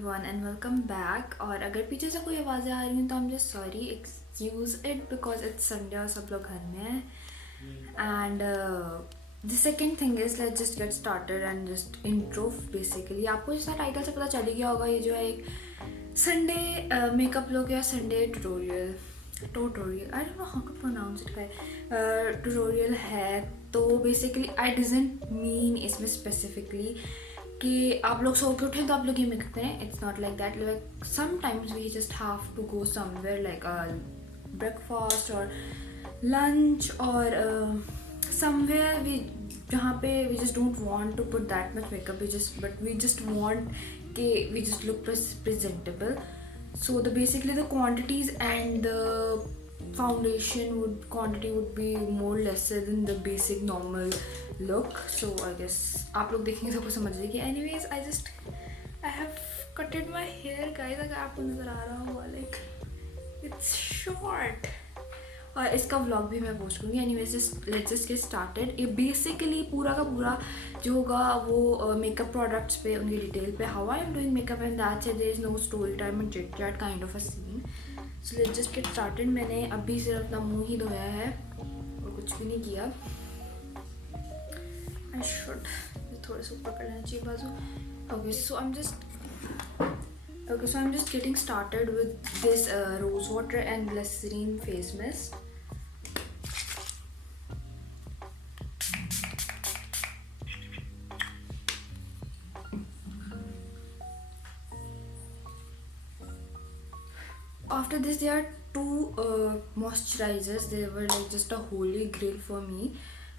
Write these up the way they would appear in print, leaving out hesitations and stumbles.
Everyone and welcome back. और अगर पीछे से कोई आवाज़ें आ रही हैं तो आई am just sorry, excuse it because it's Sunday और सब लोग घर में हैं। And the second thing is let's just get started and just intro. Basically आपको जैसा टाइटल से पता चल ही गया होगा, ये जो है एक संडे मेकअप लुक या Sunday tutorial I don't know how to pronounce it tutorial है। तो बेसिकली आई डिडंट मीन इसमें स्पेसिफिकली कि आप लोग सो के उठें तो आप लोग ये मेकअप करें। It's not like that. Like sometimes we just have to go somewhere like breakfast और लंच और समवेयर वी जहाँ पे we just don't want to put that much makeup, we just want कि we just look presentable. So basically the quantities and the quantity would be more lesser than the basic normal look. So I guess आप लोग देखेंगे सबको समझ जाएगी. Anyways, I have cutted my hair guys. अगर आपको नज़र आ रहा होगा like it's short. और इसका व्लॉग भी मैं पोस्ट करूँगी. Anyways let's just get started. ये बेसिकली पूरा का पूरा जो होगा वो मेकअप प्रोडक्ट्स पे, उनकी डिटेल पे, how I am doing makeup and that's it. There is no story time and chit chat kind of a scene. So let's just get started. मैंने अभी सिर्फ अपना मुँह ही धोया है और कुछ भी नहीं किया. आई शुड थोड़े से ऊपर कर लेना चाहिए बाजू. Okay so I M just getting started with this rose water and glycerin face mist. After this there are two moisturizers. They were like just a holy grail for me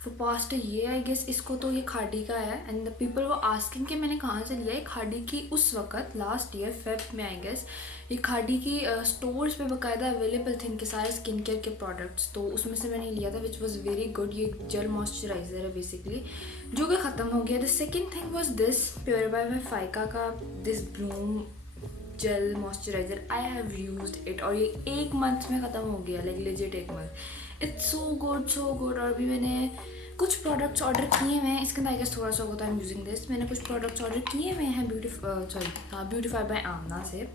for past a year I guess. इसको तो ये खाड़ी का है and the people were asking कि मैंने कहाँ से लिया है. खाड़ी की उस वक्त लास्ट ईयर फेब में आई गेस ये खाड़ी की स्टोर्स पे बाकायदा अवेलेबल थे इनके सारे स्किन केयर के प्रोडक्ट्स. तो उसमें से मैंने लिया था विच वॉज वेरी गुड. ये जेल मॉइस्चराइज़र है बेसिकली जो कि ख़त्म हो गया. The second thing was this purify by Phyca का this bloom gel moisturiser. I have used it और ये 1 मंथ में ख़त्म हो गया. Like legit 1 month. It's so good. और अभी मैंने कुछ प्रोडक्ट्स ऑर्डर किए हुए हैं. इसके अंदर आई गेस थोड़ा सा होता है. आई एम यूजिंग दिस. मैंने कुछ प्रोडक्ट्स ऑर्डर किए हुए हैं ब्यूटीफाई बाय आमना से,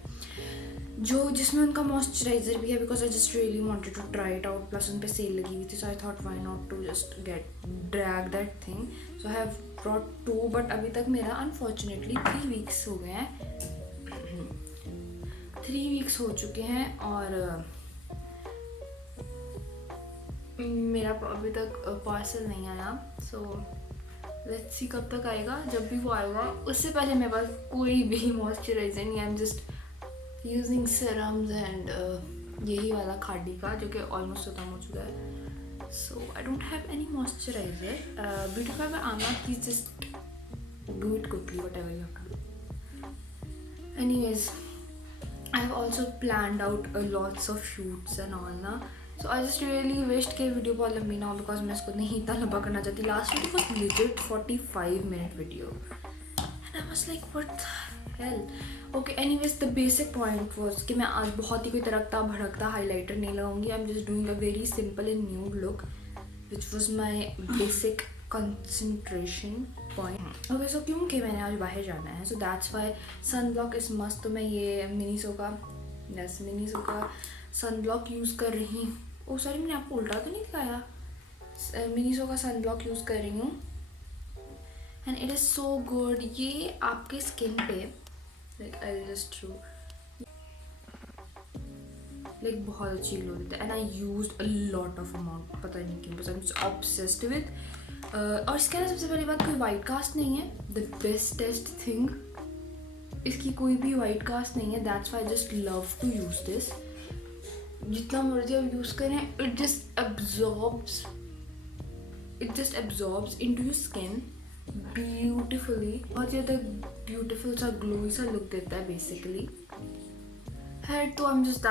जो जिसमें उनका मॉइस्चराइज़र भी है because I just really wanted to try it out. Plus उन पे सेल लगी हुई थी so I thought why not to just drag that thing. So I have brought 2 but अभी तक मेरा अनफॉर्चुनेटली 3 वीक्स हो गए हैं. 3 वीक्स हो चुके हैं और मेरा अभी तक पार्सल नहीं आया. सो लेट्स सी कब तक आएगा. जब भी वो आएगा उससे पहले मेरे पास कोई भी मॉइस्चराइज़र नहीं. आई am just using serums and यही वाला खाड़ी का जो कि ऑलमोस्ट ख़त्म हो चुका है. So I don't have any moisturiser. Beautify by Amna please just do it quickly what you have to do. Anyways I have also planned out lots of shoots and all ना. So I just really wished कि video बहुत लंबी ना हो because मैं इसको नहीं इतना लंबा करना चाहती. Last video was legit 45 minute video and I was like what the hell. Okay anyways the basic point was कि मैं आज बहुत ही कोई तड़कता भड़कता हाईलाइटर नहीं लगाऊंगी. I'm just doing a very simple and nude look which was my basic concentration point. Okay so क्योंकि मैंने आज बाहर जाना है so that's why sunblock is must. तो मैं ये मिनीसो का sunblock यूज़ कर रही हूँ. ओ सॉरी मैंने आपको उल्टा तो नहीं दिखाया. मिनीसो का sunblock यूज़ कर रही हूँ and it is so good. ये आपके स्किन पे like I'll just show like बहुत अच्छी ग्लो देता है and I used a lot of amount. पता नहीं क्यों बस I'm just obsessed with. और इसके अंदर सबसे पहली बात कोई वाइट कास्ट नहीं है. द बेस्टेस्ट थिंग इसकी कोई भी वाइट कास्ट नहीं है. That's why I just love to use this. जितना मर्जी आप यूज़ करें it just absorbs into your skin beautifully. बहुत ज़्यादा ब्यूटिफुल सा ग्लोई सा लुक देता है बेसिकली. हेयर तो I'm just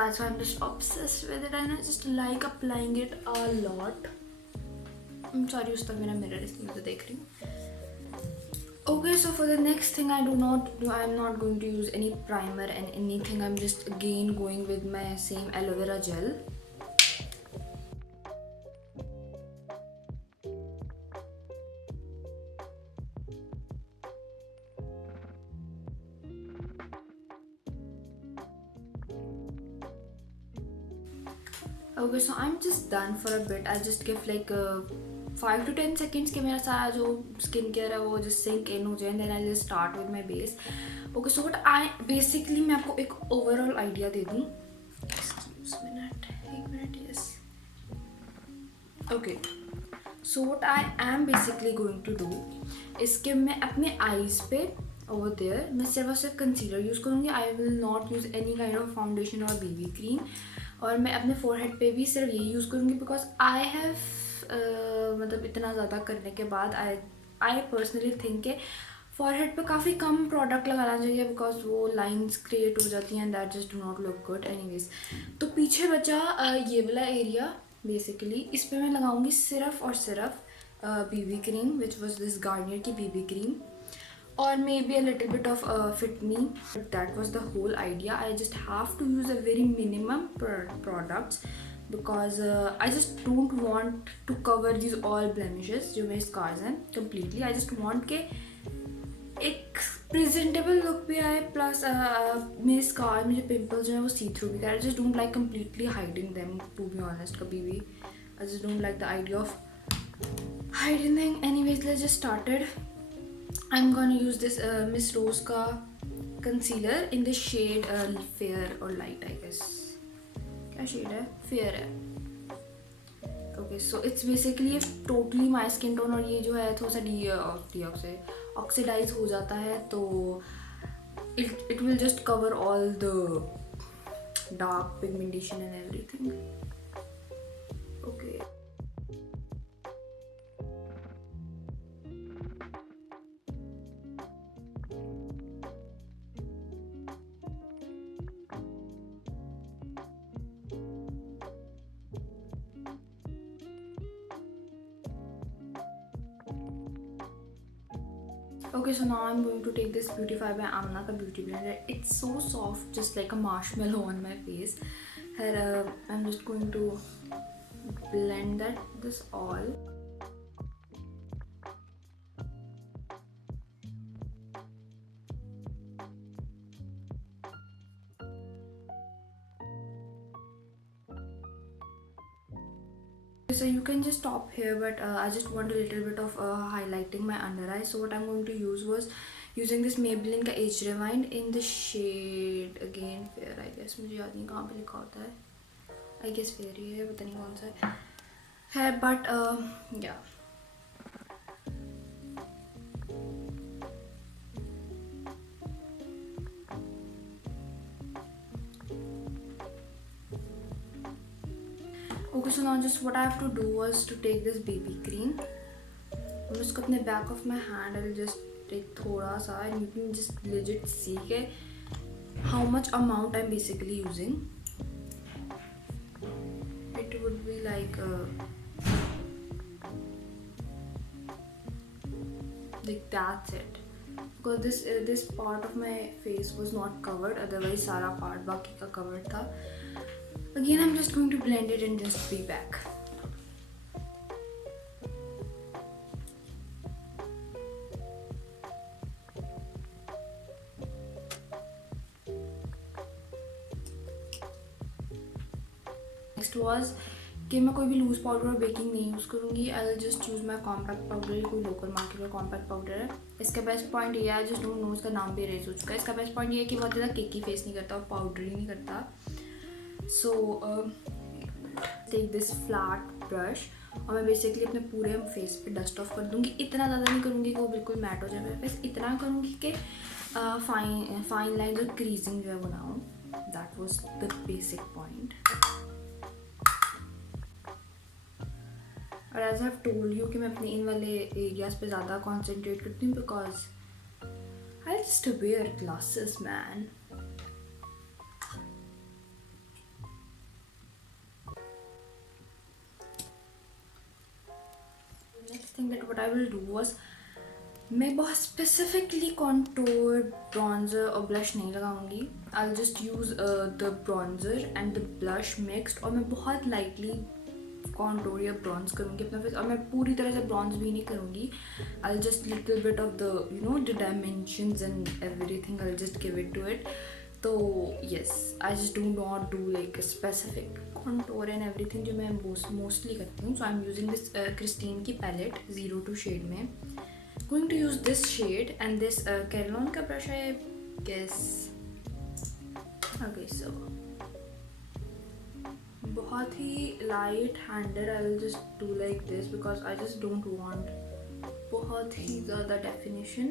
obsessed with it and I just like applying it a lot. I'm sorry उस तक मेरा मिरर इसलिए मैं तो देख रही हूँ. Okay so for the next thing I am not going to use any primer and anything. I'm just again going with my same aloe vera gel. Okay, so I'm just done for a bit. I just give like 5 to 10 seconds के मेरा सारा जो skin care है वो just sink in हो जाए, and then I just start with my base. Okay, so what I basically मैं आपको एक overall idea दे दूँ. Excuse me, एक minute, yes. Okay, so what I am basically going to do इसके मैं अपने eyes पे over there मैं सिर्फ और सिर्फ concealer यूज़ करूँगी. I will not use any kind of foundation or BB cream. और मैं अपने forehead पे भी सिर्फ यही यूज़ करूँगी because I have मतलब इतना ज़्यादा करने के बाद I personally think कि forehead पे काफ़ी कम product लगाना चाहिए because वो lines create हो जाती हैं and that just do not look good anyways. तो पीछे बचा ये वाला area basically. इस पे मैं लगाऊँगी सिर्फ और सिर्फ BB cream which was this Garnier की BB cream. Or maybe a little bit of Fit Me. But that was the whole idea. I just have to use a very minimum products because I just don't want to cover these all blemishes जो मेरे scars हैं completely. I just want के एक presentable look भी आए plus मेरे scar में जो pimples हैं वो see through भी करे. I just don't like completely hiding them, to be honest. कभी भी I just don't like the idea of hiding them. Anyways, let's just start it. I'm gonna use this Miss Rose का concealer in the shade fair or light, I guess. क्या shade है? Fair है. Okay, so it's basically totally my skin tone और ये जो है थोड़ा सा oxidize हो जाता है तो it will just cover all the dark pigmentation and everything. Okay. Okay, so now I'm going to take this Beautify by Amna ka beauty blender. It's so soft, just like a marshmallow on my face. Here, I'm just going to blend this all. So you can just stop here, but I just want a little bit of highlighting my under eye. So what I'm going to use was using this Maybelline का Age Rewind in the shade again fair, I guess. मुझे याद नहीं कहाँ पे लिखा होता है. I guess fair ही है, पता नहीं कौन सा है, but yeah. Okay, so now just what I have to do was to take this BB cream. I'm just going to back of my hand. I'll just take thoda sa, and you can just legit see how much amount I'm basically using. It would be like that's it. Because this part of my face was not covered. Otherwise, सारा part बाकी का covered था. Again, I'm just going to blend it and just be back. Next was कि मैं कोई भी loose powder और baking नहीं यूज़ करूँगी. आई will just use my compact powder. कोई लोकल मार्केट का कॉम्पैक्ट पाउडर है. इसका बेस्ट पॉइंट ये है, जस्ट डोंट नो, इसका नाम भी इरेज हो चुका है. इसका बेस्ट पॉइंट ये है कि बहुत ज़्यादा केकी फेस नहीं करता और पाउडर ही नहीं करता. So take this flat brush और मैं बेसिकली अपने पूरे फेस पे डस्ट ऑफ कर दूँगी. इतना ज़्यादा नहीं करूँगी कि वो बिल्कुल मैट हो जाए मेरे फेस. इतना करूँगी कि फाइन लाइन्स और क्रीजिंग जो है बनाऊँ. That was the basic point. और as I have told you कि मैं अपने इन वाले एरियाज़ पे ज़्यादा कॉन्सेंट्रेट करती हूँ because I just where glasses man. Thing that what I will do was मैं बहुत specifically contour, bronzer और blush नहीं लगाऊंगी. I'll just use the bronzer and the blush mixed और मैं बहुत lightly contour या bronze करूँगी अपना face. और मैं पूरी तरह से bronze भी नहीं करूँगी. I'll just little bit of the the dimensions and everything. I'll just give it to it. So yes, I just do not do like a specific contour and everything जो मैं मोस्टली करती हूँ. So I am using this Christine की palette 02 shade में. Going to use this shade and this कैरलॉन का brush है guess. Okay so बहुत ही light handed. I will just do like this because I just don't want बहुत ही ज़्यादा डेफिनेशन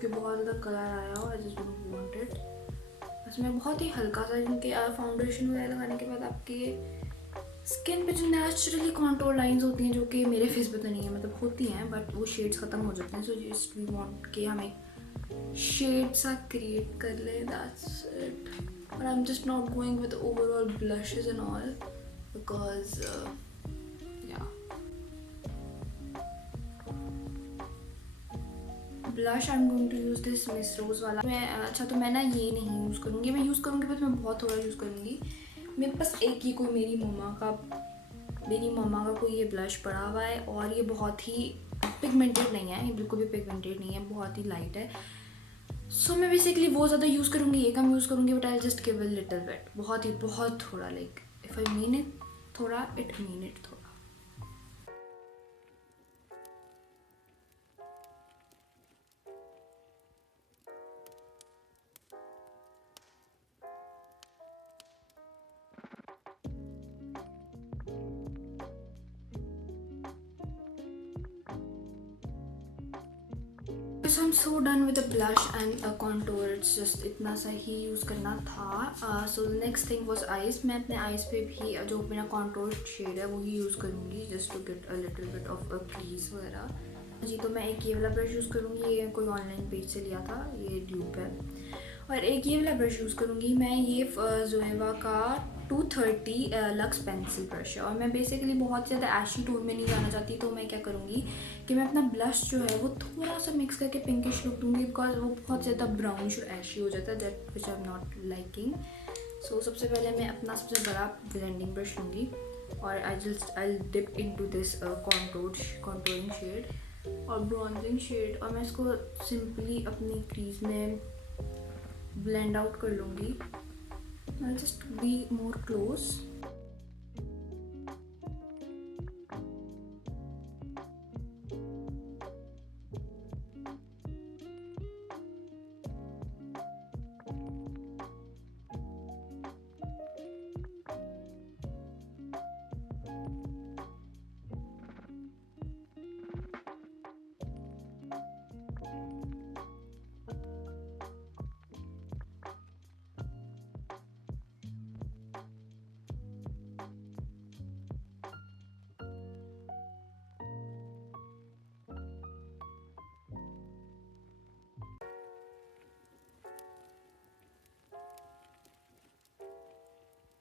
कि बहुत ज़्यादा कलर आया हो. आई जस्ट डोंट वांट इट. बस मैं बहुत ही हल्का सा इनके फाउंडेशन वगैरह लगाने के बाद आपके स्किन पे जो नेचुरली कॉन्टोर लाइंस होती हैं जो कि मेरे फेस पे तो नहीं है, मतलब होती हैं बट वो शेड्स ख़त्म हो जाते हैं. सो जस्ट वी वांट कि हम एक शेड सा क्रिएट कर ले. That's it. But I am just not going with overall blushes and all because blush I am going to use this miss rose वाला. तो मैं ना ये नहीं यूज़ करूँगी. मैं यूज़ करूँगी बस मैं बहुत थोड़ा यूज़ करूँगी. मेरे पास एक ही कोई मेरी मम्मा का कोई ये ब्लश पड़ा हुआ है और ये बहुत ही पिगमेंटेड नहीं है. ये बिल्कुल भी पिगमेंटेड नहीं है, बहुत ही लाइट है. सो मैं बेसिकली वो ज़्यादा यूज़ करूँगी, ये कम यूज़ करूँगी. But I just give a little bit. बहुत थोड़ा. Like if I mean it थोड़ा, इट मीन इट थोड़ा. So I'm so done with the blush and contour. It's just इतना सा ही यूज़ करना था. So the next thing was eyes. मैं अपने eyes पे भी जो मेरा contour shade है वही यूज़ करूँगी just to get a little bit of a crease वगैरह. जी तो मैं एक ये वाला ब्रश यूज़ करूँगी. ये कोई ऑनलाइन पेज से लिया था, ये ड्यूब है. और एक ये वाला ब्रश यूज़ करूँगी मैं. ये जोएवा का 230 लक्स पेंसिल ब्रश है. और मैं बेसिकली बहुत ज़्यादा ऐशी टोन में नहीं जाना चाहती. तो मैं क्या करूँगी कि मैं अपना ब्लश जो है वो थोड़ा सा मिक्स करके पिंकिश लुक दूँगी बिकॉज वो बहुत ज़्यादा ब्राउनिश और ऐशी हो जाता है. That which I am not liking. So सबसे पहले मैं अपना सबसे बड़ा ब्लेंडिंग ब्रश लूँगी और I dip into this contouring shade और ब्रॉन्जिंग शेड. और मैं इसको सिंपली अपनी क्रीज में ब्लेंड आउट कर लूँगी. I'll just be more close.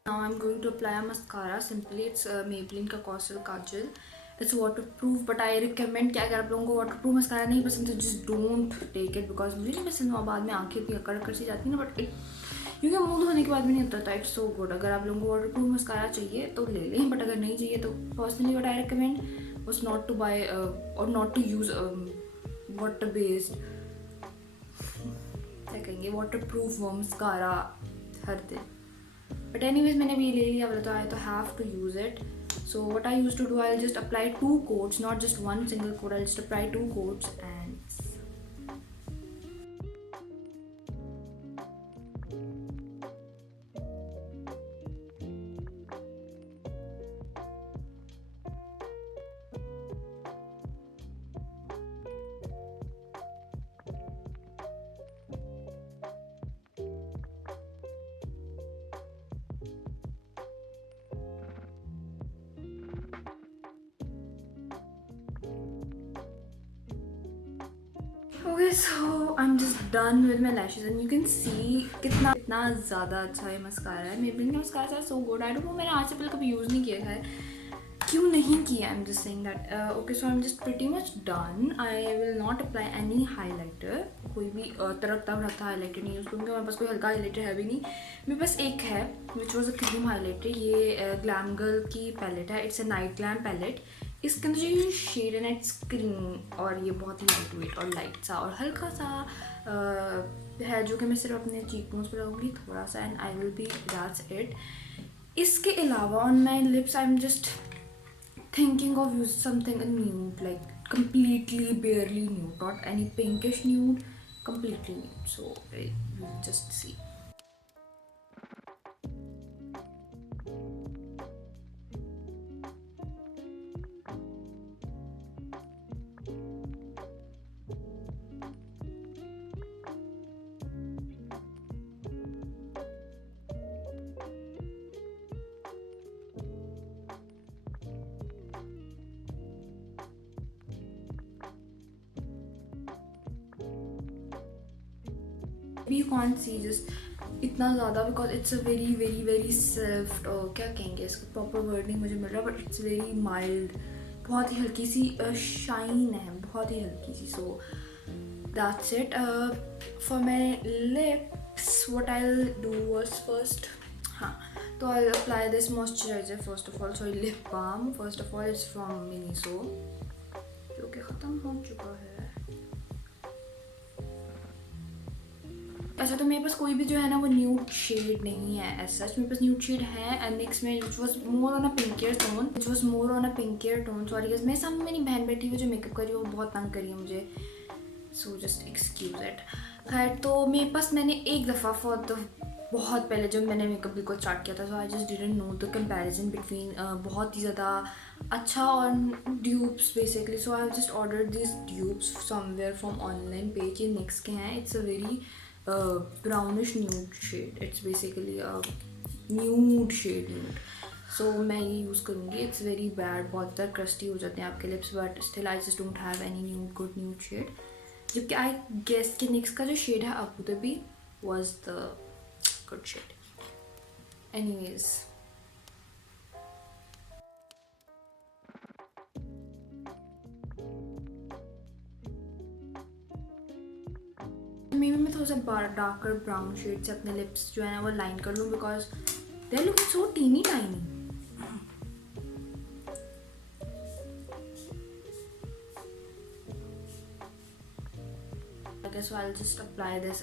Now I'm going to apply a mascara. Simply it's Maybelline का Coastal Kajal. It's waterproof but I recommend कि अगर आप लोगों को waterproof mascara नहीं पसंद तो just don't take it because मुझे नहीं पसंद. बाद में आंखें इतनी अकड़ सी जाती है ना. बट क्योंकि मुँह धोने के बाद भी नहीं होता था. It's so good. अगर आप लोगों को waterproof mascara चाहिए तो ले लें. बट अगर नहीं चाहिए तो personally what I recommend was not to buy or not to use water based क्या कहेंगे waterproof mascara हर दिन. But anyways मैंने भी ले लिया बोला तो I have to use it. So what I used to do, I'll just apply 2 coats, not just one single coat. I'll just apply 2 coats and okay, so I'm just done with my lashes and you can see कितना ज़्यादा अच्छा ये mascara है. Maybelline का mascara so good. I don't know, मैंने आज से पहले कभी यूज़ नहीं किया है. क्यों नहीं किया? I'm just saying that. Okay, so I'm just pretty much done. I will not apply any highlighter. कोई भी तरकता भड़कता हाईलाइटर नहीं यूज़ करूँगी. मेरे पास कोई हल्का हाईलाइटर है भी नहीं. मेरे पास एक है which was a cream highlighter. ये ग्लैम गर्ल की पैलेट है. It's a night glam palette. इसके अंदर जो ये शेड है ना इट्स क्रीम और ये बहुत ही लाइट वेट और लाइट सा और हल्का सा है जो कि मैं सिर्फ अपने चीक बोन्स पर लगाऊंगी थोड़ा सा and I will be that's it. इसके अलावा on my lips I am just thinking of use something nude like completely barely nude, not any pinkish nude, completely nude. So we'll just see. You can't see just इतना ज़्यादा because it's a very very very self क्या कहेंगे इसका proper word नहीं मुझे मिल रहा but it's very mild बहुत ही हल्की सी शाइन है बहुत ही हल्की सी. So that's it for my lips what I will do was first हाँ तो I apply this moisturiser first of all sorry lip balm first of all it's from Miniso जो कि ख़त्म हो चुका है. अच्छा तो मेरे पास कोई भी जो है ना वो न्यूड शेड नहीं है एज सच. मेरे पास न्यूड शेड है एंड नेक्स्ट में which was more on a pinkier tone sorry guys मेरे सामने मेरी बहन बैठी हुई जो मेकअप कर रही है वो बहुत तंग करी है मुझे सो जस्ट एक्सक्यूज इट. खैर तो मेरे पास मैंने एक दफ़ा फॉर द बहुत पहले जब मैंने मेकअप बिल्कुल स्टार्ट किया था so I just didn't know the comparison between बहुत ही ज़्यादा अच्छा और dupes basically. So I just order this dupes somewhere from online page. ये निक्स के हैं. It's a very brownish nude shade. It's basically a nude shade nude. So मैं ये यूज़ करूँगी. It's very bad. बहुत ज़्यादा crusty हो जाते हैं आपके lips but still I just don't have any good nude shade. जबकि I guess कि NYX का जो shade है Abu Dhabi was the good shade. Anyways. May be मैं थोड़ा सा डार्कर ब्राउन शेड से अपने लिप्स जो है ना वो लाइन कर लूँ because they look so teeny tiny. So I just apply this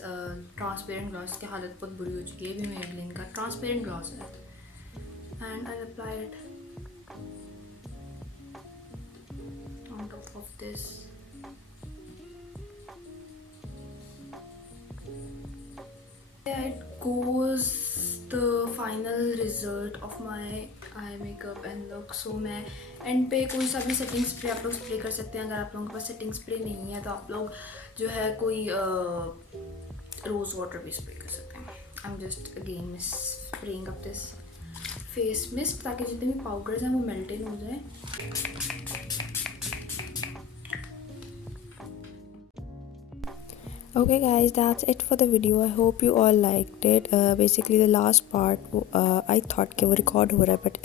transparent gloss की हालत बहुत बुरी हो चुकी है अभी मेबेलिन का ट्रांसपेरेंट ग्लॉस है and I apply it on top of this. It goes the final result of my eye makeup and look. So मैं एंड पे कोई सा भी सेटिंग स्प्रे आप लोग स्प्रे कर सकते हैं. अगर आप लोगों के पास सेटिंग स्प्रे नहीं है तो आप लोग जो है कोई रोज़ वाटर भी स्प्रे कर सकते हैं. आई am just again spraying up this face mist ताकि जितने भी पाउडर्स हैं वो मेल्टेन हो जाए. Okay guys, that's it for the video. I hope you all liked it. Basically the last part I thought कि वो record हो रहा है but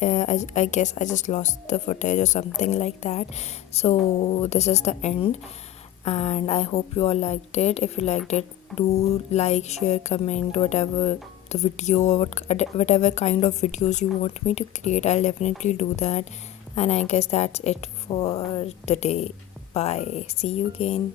I guess I just lost the footage or something like that. So this is the end and I hope you all liked it. If you liked it, do like, share, comment, whatever the video or whatever kind of videos you want me to create, I'll definitely do that. And I guess that's it for the day. Bye. See you again.